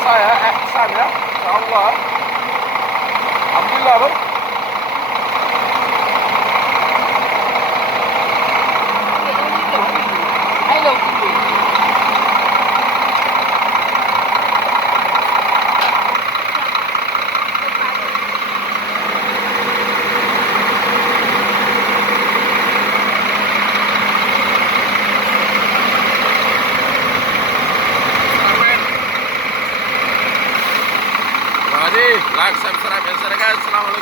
sah ya, ihsan ya. Insyaallah. Alhamdulillah, Bang. Terima kasih. Like, subscribe, dan share guys. Assalamualaikum.